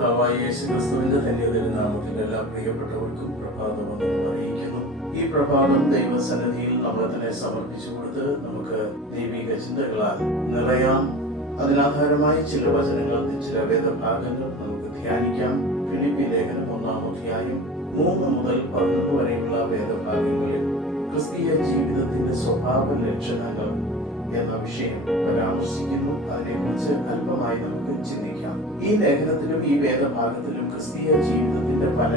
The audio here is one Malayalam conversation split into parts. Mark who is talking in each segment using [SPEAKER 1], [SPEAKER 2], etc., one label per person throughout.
[SPEAKER 1] കർത്താവായ യേശു ക്രിസ്തുവിന്റെ ധന്യതയുടെ നാമത്തിൽ എല്ലാ പ്രിയപ്പെട്ടവർക്കും പ്രഭാതം അറിയിക്കുന്നു. ഈ പ്രഭാതം ദൈവസന്നിധിയിൽ നമ്മളെ തന്നെ സമർപ്പിച്ചു കൊടുത്ത് നമുക്ക് ദൈവിക ചിന്തകളാൽ നിറയാം. അതിനാധാരമായി ചില വചനങ്ങൾ ചില വേദഭാഗങ്ങൾ നമുക്ക് ധ്യാനിക്കാം. ഫിലിപ്പി ലേഖനം ഒന്നാം അധ്യായം മൂന്ന് മുതൽ പതിനൊന്ന് വരെയുള്ള വേദഭാഗങ്ങളിൽ ക്രിസ്തീയ ജീവിതത്തിന്റെ സ്വഭാവ ലക്ഷണങ്ങൾ എന്ന വിഷയം പരാമർശിക്കുന്നു അതിനെക്കുറിച്ച് അല്പമായി നമുക്ക് ചിന്തിക്കാം. ഈ ലേഖനത്തിലും ഈ വേദഭാഗത്തിലും ക്രിസ്തീയ ജീവിതത്തിന്റെ പല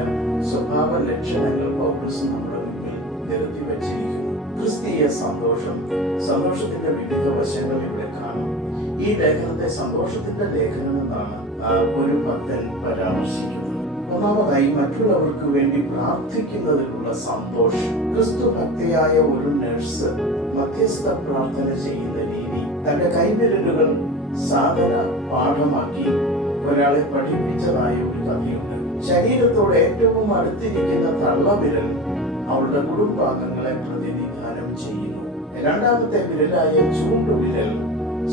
[SPEAKER 1] സ്വഭാവ ലക്ഷണങ്ങൾ പൗരസ് നമ്മുടെ മുമ്പിൽ നിരത്തി വച്ചിരിക്കുന്നു. ക്രിസ്തീയ സന്തോഷം സന്തോഷത്തിന്റെ വിവിധ വശങ്ങൾ ഇവിടെ കാണാം. ഈ ലേഖനത്തെ സന്തോഷത്തിന്റെ ലേഖനം എന്നാണ് ഒരു ഭക്തൻ പരാമർശിക്കുന്നത്. ഒന്നാമതായി മറ്റുള്ളവർക്ക് വേണ്ടി പ്രാർത്ഥിക്കുന്നതിലുള്ള സന്തോഷം. ക്രിസ്തു ഭക്തിയായ ഒരു നഴ്സ് മധ്യസ്ഥ പ്രാർത്ഥന ചെയ്യുന്ന രീതി തന്റെ കൈവിരലുകൾ സാധന പാഠമാക്കി ഒരാളെ പഠിപ്പിച്ചതായ ഒരു കഥയുണ്ട്. ശരീരത്തോട് ഏറ്റവും അടുത്തിരിക്കുന്ന തള്ളവിരൽ അവളുടെ കുടുംബാംഗങ്ങളെ പ്രതിനിധാനം ചെയ്യുന്നു. രണ്ടാമത്തെ വിരലായ ചൂണ്ടുവിരൽ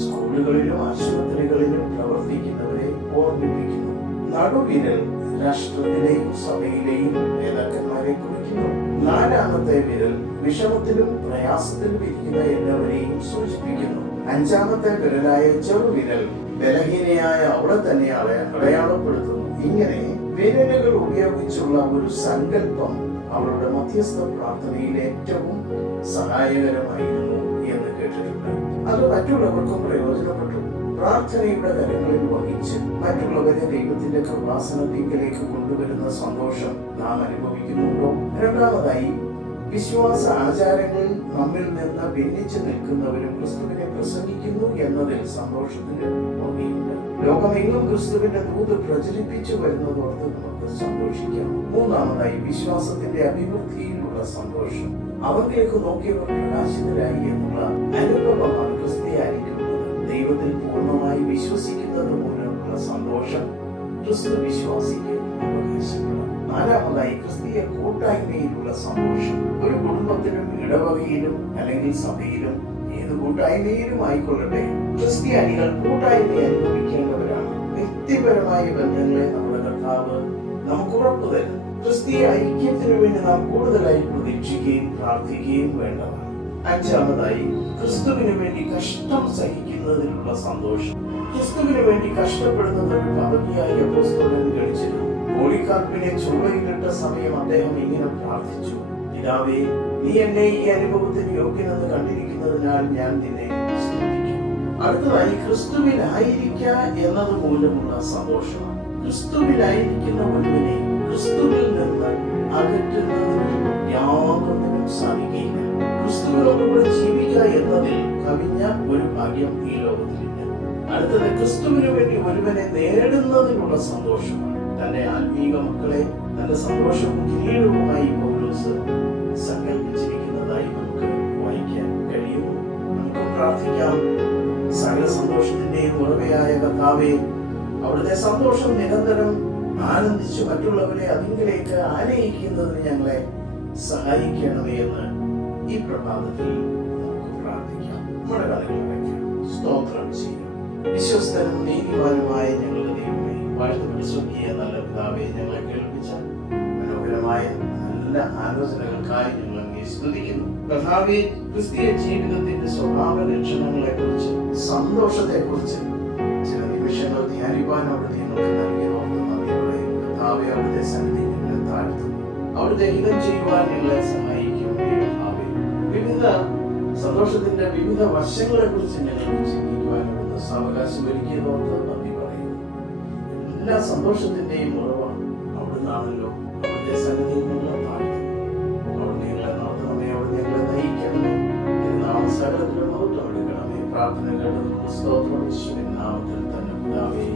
[SPEAKER 1] സ്കൂളുകളിലും ആശുപത്രികളിലും പ്രവർത്തിക്കുന്നവരെ ഓർമ്മിപ്പിക്കുന്നു. നടുവിരൽ രാഷ്ട്രത്തിലെയും സഭയിലെയും നേതാക്കന്മാരെ കുറിക്കുന്നു. നാലാമത്തെ വിരൽ വിഷമത്തിലും പ്രയാസത്തിലും ഇരിക്കുന്ന എല്ലാവരെയും സൂചിപ്പിക്കുന്നു. അഞ്ചാമത്തെ വിരലായ ചെറുവിരൽ ബലഹീനയായ അവളെ തന്നെ അടയ- അടയാളപ്പെടുത്തുന്നു. ഇങ്ങനെ വിരലുകൾ ഉപയോഗിച്ചുള്ള ഒരു സങ്കല്പം അവളുടെ മധ്യസ്ഥ പ്രാർത്ഥനയിൽ ഏറ്റവും സഹായകരമായിരുന്നു എന്ന് കേട്ടിട്ടുണ്ട്. അത് മറ്റുള്ളവർക്കും പ്രയോജനപ്പെട്ടു. പ്രാർത്ഥനയുടെ കരങ്ങളിൽ വഹിച്ച് മറ്റുള്ളവരെ ദൈവത്തിന്റെ കൃപാസനത്തിലേക്ക് കൊണ്ടുവരുന്ന സന്തോഷം നാം അനുഭവിക്കുന്നുണ്ടോ? രണ്ടാമതായി വിശ്വാസ ആചാരങ്ങളിൽ നമ്മിൽ നിന്ന് ഭിന്നിച്ചു നിൽക്കുന്നവരും ക്രിസ്തുവിനെ പ്രസംഗിക്കുന്നു എന്നതിൽ സന്തോഷത്തിന് ഭംഗിയുണ്ട്. ലോകമെങ്ങും ക്രിസ്തുവിന്റെ ദൂത് പ്രചരിപ്പിച്ചു വരുന്നതോർത്ത് നമുക്ക് സന്തോഷിക്കാം. മൂന്നാമതായി വിശ്വാസത്തിന്റെ അഭിവൃദ്ധിയിലുള്ള സന്തോഷം. അവരിലേക്ക് നോക്കിയവർ പ്രകാശിതരായി എന്നുള്ള അനുഭവമാണ് ക്രിസ്ത്യാനിക്കുന്നത് ദൈവത്തിൽ പൂർണമായി വിശ്വസിക്കുന്നത് മൂലമുള്ള സന്തോഷം ക്രിസ്തു വിശ്വാസിക്ക് നാലാമതായി ക്രിസ്തീയ കൂട്ടായ്മയിലുള്ള സന്തോഷം. ഒരു കുടുംബത്തിലും ഇടവകയിലും അല്ലെങ്കിൽ സഭയിലും ഏത് കൂട്ടായ്മയിലും ആയിക്കൊള്ളട്ടെ ക്രിസ്ത്യാനികൾ കൂട്ടായ്മ അനുഭവിക്കേണ്ടവരാണ്. വ്യക്തിപരമായ ബന്ധങ്ങളെ നമ്മുടെ കർത്താവ് നമുക്ക് ഉറപ്പു തരും ക്രിസ്തീയ ഐക്യത്തിനു വേണ്ടി നാം കൂടുതലായി പ്രതീക്ഷിക്കുകയും പ്രാർത്ഥിക്കുകയും വേണ്ടതാണ്. അഞ്ചാമതായി ക്രിസ്തുവിന് വേണ്ടി കഷ്ടം സഹിക്കുന്നതിലുള്ള സന്തോഷം. ക്രിസ്തുവിന് വേണ്ടി കഷ്ടപ്പെടുന്നത് പദവിയായി അപ്പോസ്തലൻ ഗണിച്ചിരുന്നു പോളിക്കാർപ്പിനെ സമയം അദ്ദേഹം ഇങ്ങനെ പ്രാർത്ഥിച്ചു പിതാവേ നീ എന്നെ ഈ അനുഭവത്തിന് യോഗ്യനെന്ന് കണ്ടിരിക്കുന്നതിനാൽ ഞാൻ നിന്നെ അടുത്തതായി ക്രിസ്തുവിലായിരിക്ക എന്നത് മൂലമുള്ള സന്തോഷമാണ് ക്രിസ്തുവിലായിരിക്കുന്ന ഒരുവിനെ ക്രിസ്തുവിൽ നിന്ന് അകറ്റുന്നതിന് യാതൊന്നിനും ഒരു ഭാഗ്യം ഈ ലോകത്തിലില്ല. അടുത്തത് ക്രിസ്തുവിന് വേണ്ടി ഒരുവനെ നേരിടുന്നതിനുള്ള സന്തോഷമാണ്. തന്റെ ആത്മീക മക്കളെ തന്റെ സന്തോഷവും കിരീടവുമായി പൗലോസ് സങ്കല്പിച്ചിരിക്കുന്നതായി നമുക്ക് വായിക്കാൻ കഴിയുന്നു. നമുക്ക് പ്രാർത്ഥിക്കാം. സകല സന്തോഷത്തിന്റെയും ഉറവയായ കർത്താവെ അവിടുത്തെ സന്തോഷം നിരന്തരം ആനന്ദിച്ച് മറ്റുള്ളവരെ അതിങ്കിലേക്ക് ആനയിക്കുന്നതിന് ഞങ്ങളെ സഹായിക്കണമേ എന്ന് ഈ പ്രഭാതത്തിൽ നമ്മുടെ കഥകൾ സ്തോത്രം ചെയ്യാം വിശ്വസ്തനും നീതിമാനുമായ ഞങ്ങളുടെ ദൈവമേ വാഴ്ത്തു സ്വർഗീയ നല്ല പിതാവെ ഞങ്ങളെ കേൾപ്പിച്ച മനോഹരമായ നല്ല ആലോചനകൾക്കായി ഞങ്ങൾ അങ്ങേ സ്തുതിക്കുന്നു. കഥാവെ ക്രിസ്തീയ ജീവിതത്തിന്റെ സ്വഭാവ ലക്ഷണങ്ങളെ കുറിച്ച് സന്തോഷത്തെ കുറിച്ച് ചില നിമിഷങ്ങൾ ധ്യാനിപ്പാൻ അവിടുത്തെ ഞങ്ങൾക്ക് നൽകിയ ഓർത്ത് നന്ദി പറയുന്നു. അവിടുത്തെ സന്നിധി ഞങ്ങളെ താഴ്ത്തുന്നു. അവിടുത്തെ ഹിതം ചെയ്യുവാൻ ഞങ്ങളെ സഹായിക്കും സന്തോഷത്തിന്റെ വിവിധ വശങ്ങളെ കുറിച്ച് ഞങ്ങൾക്ക് ചിന്തിക്കുവാനുള്ള അവിടുന്ന് സാവകാശം ഒരുക്കിയതോർത്ത് നന്ദി പറയുന്നു. എല്ലാ സന്തോഷത്തിന്റെയും ഉറവാണ് അവിടുന്നാണല്ലോ അവിടുത്തെ സന്നിധിയിൽ ഞങ്ങളെ താഴ്ത്തുന്നു അവിടുന്ന് ഞങ്ങളെ നടത്തണമേ അവിടെ ഞങ്ങളെ നയിക്കണമേ. നാം സകലത്തിലും എടുക്കണമേ സ്തോത്രം. നാമത്തിൽ തന്നെ പിതാവേ.